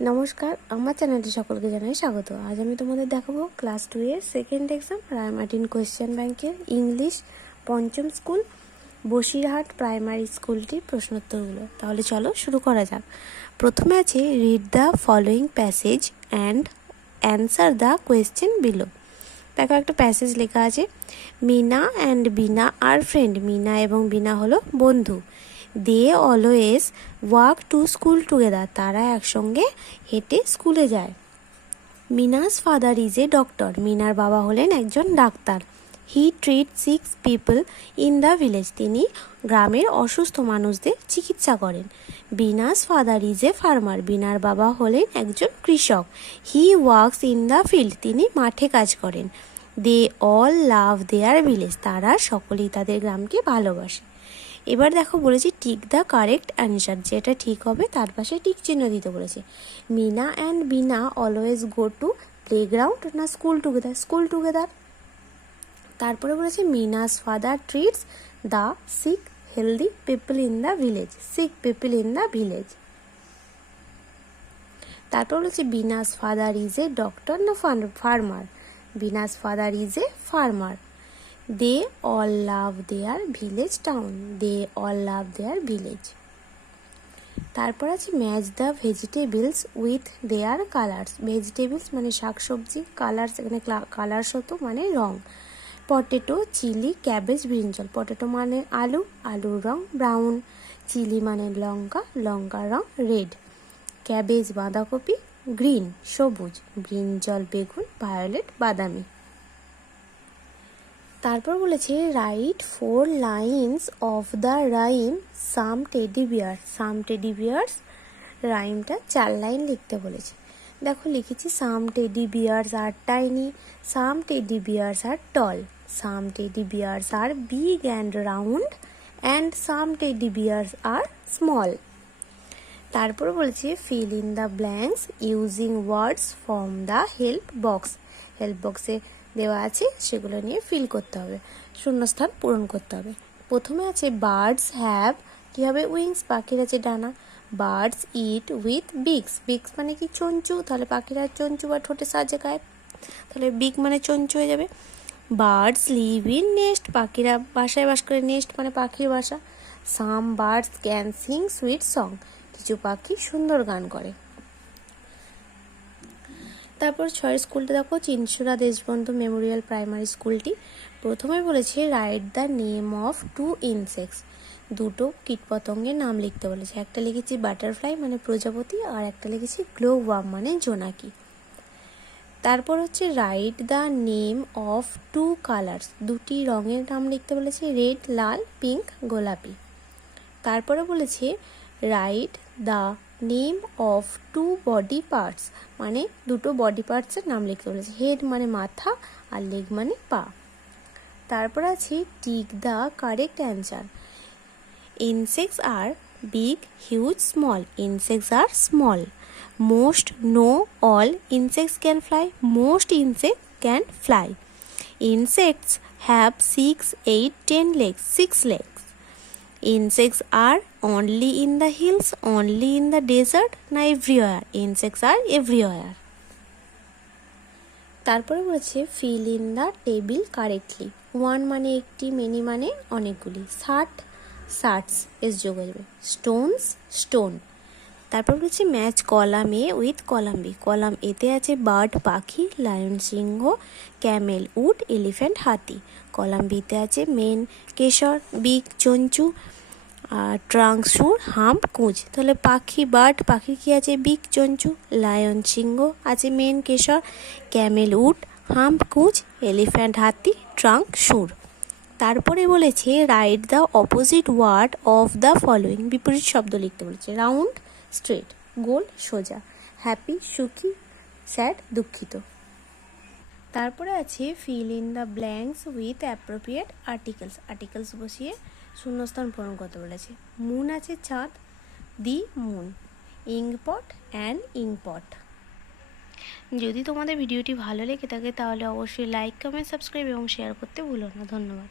নমস্কার, আমার চ্যানেলটি সকলকে জানাই স্বাগত। আজ আমি তোমাদের দেখাবো ক্লাস 2 এর সেকেন্ড এক্সাম রায়মার্টিন কোয়েশ্চেন ব্যাংকের ইংলিশ পঞ্চম স্কুল বসিরহাট প্রাইমারি স্কুলটির প্রশ্নোত্তরগুলো। তাহলে চলো শুরু করা যাক। প্রথমে আছে read the following passage and answer the question below. দেখো একটা প্যাসেজ লেখা আছে, মিনা অ্যান্ড বিনা আর ফ্রেন্ড। মিনা এবং বিনা হলো বন্ধু। They always walk to school together. তারা একসঙ্গে হেঁটে স্কুলে যায়। Mina's father is a doctor. মিনার বাবা হলেন একজন ডাক্তার। He treat sick people in the village. তিনি গ্রামের অসুস্থ মানুষদের চিকিৎসা করেন। Bina's father is a farmer. বিনার বাবা হলেন একজন কৃষক। He works in the field. তিনি মাঠে কাজ করেন। They all love their village. তারা সকলেই তাদের গ্রামকে ভালোবাসে। এবার দেখো বলেছি টিক দ্য কারেক্ট অ্যান্সার, যেটা ঠিক হবে তার পাশে টিক চিহ্ন দিতে বলেছে। Meena and Bina always go to playground না স্কুল টুগেদার? School together. তারপরে বলেছে Meena's father treats the sick healthy people in the village. Sick people in the village. তারপর বলেছে Bina's father is a doctor না farmer? Bina's father is a farmer. They all love their village town. They all love their village. তারপর আছে match the vegetables with their colours. Vegetables মানে শাকসবজি, colours এখানে colours হতো মানে রং। Potato, chilli, cabbage, brinjal. Potato মানে আলু, আলুর রং ব্রাউন। চিলি মানে লঙ্কা, লঙ্কার রং রেড। ক্যাবেজ বাঁধাকপি গ্রিন সবুজ। ব্রিঞ্জল বেগুন ভায়োলেট বাদামি। তারপর বলেছে write 4 lines of the rhyme some teddy bear. Some teddy bears রাইমটা 4 লাইন লিখতে বলেছে। দেখো লিখেছি some teddy bears are tiny, some teddy bears are tall, some teddy bears are big and round and some teddy bears R small. তারপর বলেছে fill in the blanks using words from the help box. Help বক্সে দেওয়া আছে সেগুলো নিয়ে feel করতে হবে, শূন্যস্থান পূরণ করতে হবে। প্রথমে আছে বার্ডস হ্যাভ, কী হবে উইংস, পাখির আছে ডানা। Birds it with Biggs. Biggs মানে কি চঞ্চু, তাহলে পাখিরা চঞ্চু বা ঠোঁটে সাহায্যে খায়, তাহলে বিগ মানে চঞ্চু হয়ে যাবে। Birds live in nest. পাখিরা বাসায় বাস করে, নেস্ট মানে পাখির বাসা। সাম birds can sing sweet song. কিছু পাখি সুন্দর গান করে। তারপর 6 স্কুলটা দেখো চিনসুরা দেশবন্ধু মেমোরিয়াল প্রাইমারি স্কুলটি। প্রথমে বলেছে write the name of 2 insects. দুটো কীটপতঙ্গের নাম লিখতে বলেছে। একটা লিখেছি বাটারফ্লাই মানে প্রজাপতি, আর একটা লিখেছি গ্লো ওয়ার্ম মানে জোনাকি। তারপর হচ্ছে write the name of 2 colours. দুটি রঙের নাম লিখতে বলেছে, রেড লাল পিঙ্ক গোলাপি। তারপরে বলেছে write the name of 2 body parts, মানে দুটো বডি পার্টসের নাম লিখতে বলেছে, হেড মানে মাথা আর লেগ মানে পা। তারপর আছে tick the correct answer. Insects R big huge small. Insects R small. Most no all insects can fly. Most insect can fly. Insects have 6, 8, 10 legs. 6 legs. Insects are only in the hills, only in the desert না everywhere? Insects are everywhere. তারপরে বলেছে fill in the table correctly. 1 মানে একটি, many মানে অনেকগুলি। Shirt shorts S যোগ হয়ে যাবে। Stones stone. তারপর বলেছে match column A with column B. Column এতে আছে বার্ড পাখি, লায়ন সিংহ, ক্যামেল উট, এলিফ্যান্ট হাতি। কলাম বিতে আছে মেন কেশর, বিগ চঞ্চু, আর ট্রাঙ্ক সুর, হাম্প কুঁজ। তাহলে পাখি বার্ড পাখি কি আছে বিগ চঞ্চু, লায়ন সিংহ আছে মেন কেশর, ক্যামেল উট, হাম্প কুঁজ, এলিফ্যান্ট হাতি, ট্রাঙ্ক সুর। তারপরে বলেছে write the opposite word of the following. বিপরীত শব্দ লিখতে বলেছে, রাউন্ড স্ট্রেট, গোল সোজা, হ্যাপি সুখী, স্যাড দুঃখিত। তারপরে আছে fill in the blanks with appropriate articles. Articles বসিয়ে শূন্যস্থান পূরণ করতে বলেছে। মুন আছে চাঁদ, দি মুন। ইঙ্কপট অ্যান্ড ইঙ্কপট। যদি তোমাদের ভিডিওটি ভালো লেগে থাকে তাহলে অবশ্যই লাইক কমেন্ট সাবস্ক্রাইব এবং শেয়ার করতে ভুলো না। ধন্যবাদ।